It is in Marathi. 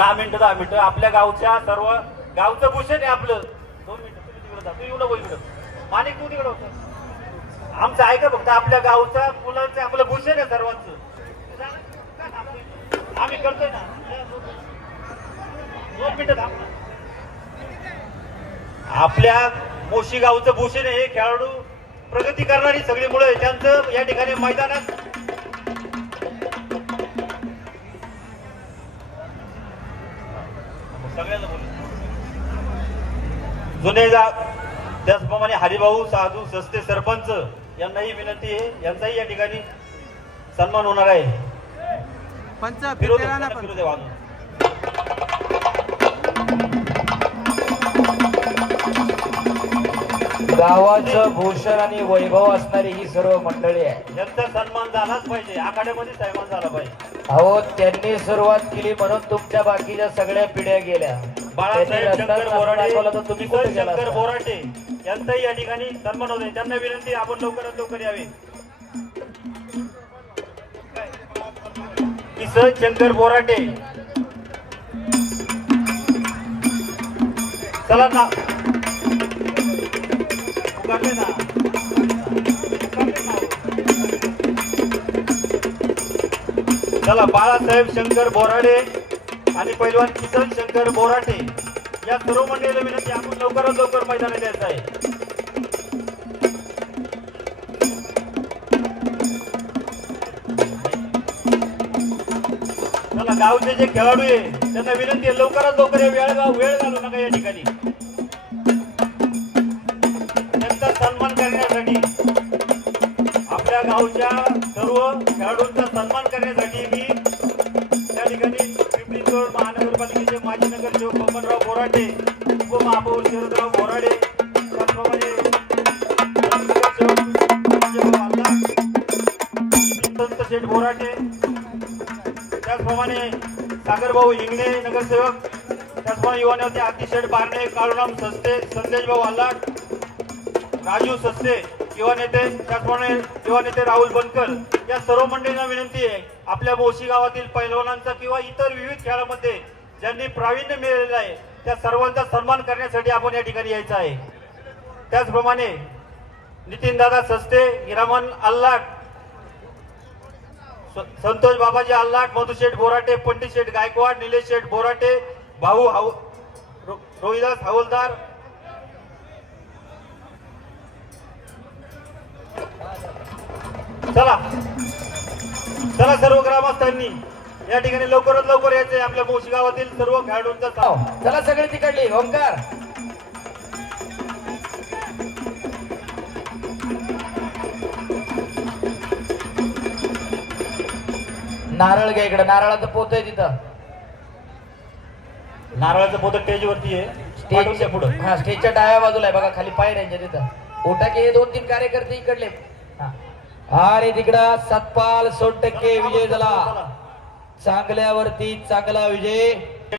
दहा मिनिटं दहा मिनिटं. आपल्या गावच्या सर्व गावचं भूषण आहे आपलं. दोन मिनिटं तुम्ही तिकडे जा. तू येऊ नको इकडं. माणिक तू तिकडं होतं. आमचं ऐका फक्त? आपल्या गावचं मुलांचं आपलं भूषण आहे सर्वांचं. आम्ही करतोय ना. दोन मिनिटं थांब. आपल्या मोशी गावचं भूषण आहे हे खेळाडू प्रगती करणारी सगळी मुलं आहे त्यांचं या ठिकाणी मैदानात जुने जा त्याचप्रमाणे हरिभाऊ साधू सस्ते सरपंच यांनाही विनंती आहे. यांचाही या ठिकाणी सन्मान होणार आहे. पंच फिरू दे वाजून. गावाचं भूषण आणि वैभव असणारी ही सर्व मंडळी आहे. सन्मान झालाच पाहिजे. आखाड्यामध्ये सन्मान झाला पाहिजे. अहो त्यांनी सुरुवात केली म्हणून तुमच्या बाकीच्या सगळ्या पिढ्या गेल्या. बाळासाहेब शंकर दाखवला तर तुम्ही कुठे किसन गेला शंकर असता? बोराटे यांचाही या ठिकाणी सन्मान होते त्यांना विनंती आपण लवकरात लवकर यावे. किसन शंकर बोराटे चला ना. चला बाळासाहेब शंकर बोराडे आणि पैलवान किसन शंकर बोराटे या सर्व मंडळीला विनंती आपण लवकरात लवकर मैदानात यायचं आहे. चला गावचे जे खेळाडू आहे त्यांना विनंती आहे लवकरात लवकर या वेळ गाव वेळ घालू नका या ठिकाणी. या गावच्या सर्व खेळाडूंचा सन्मान करण्यासाठी मी त्या ठिकाणी पिंपरी चिंचवड महानगरपालिकेचे माजी नगरसेवक बबनराव बोराटे उपमहापौर शरदराव बोराडे त्याचप्रमाणे संत शेठ बोराटे त्याचप्रमाणे सागरभाऊ हिंगणे नगरसेवक त्याचप्रमाणे युवा नेते आतिशेठ बारणे काळूराम सस्ते संदेशभाऊ आल्हाट राजू सस्ते युवा नेते त्याचप्रमाणे युवा नेते राहुल बनकर या सर्व मंडळींना विनंती आहे आपल्या मोशी गावातील पैलवानांचा किंवा इतर विविध खेळामध्ये ज्यांनी प्रावीण्य मिळालेलं आहे त्या सर्वांचा सन्मान करण्यासाठी आपण या ठिकाणी यायचं आहे. त्याचप्रमाणे नितीनदादा सस्ते हिरामन अल्लाट संतोष बाबाजी अल्लाट मधुशेठ बोराटे पंडित शेठ गायकवाड निलेश शेठ बोराटे भाऊ हाऊ रो- रोहिदास हवलदार चला. चला सर्व ग्रामस्थांनी. या ठिकाणी लवकरात लवकर यायचे आपल्या मोशी गावातील सर्व खेळाडूंचा सा- चला सगळे तिकडली ओंकार. नारळ घ्या इकडे नारळाचं पोत आहे तिथं. नारळाचं पोत स्टेज वरती आहे द्या पुढं. हा स्टेजच्या डाव्या बाजूला आहे बघा खाली पाय त्यांच्या तिथं. उठा की हे दोन तीन कार्यकर्ते इकडले. आणि तिकडं सतपाल सोन टक्के विजय झाला. चांगल्यावरती चांगला विजय.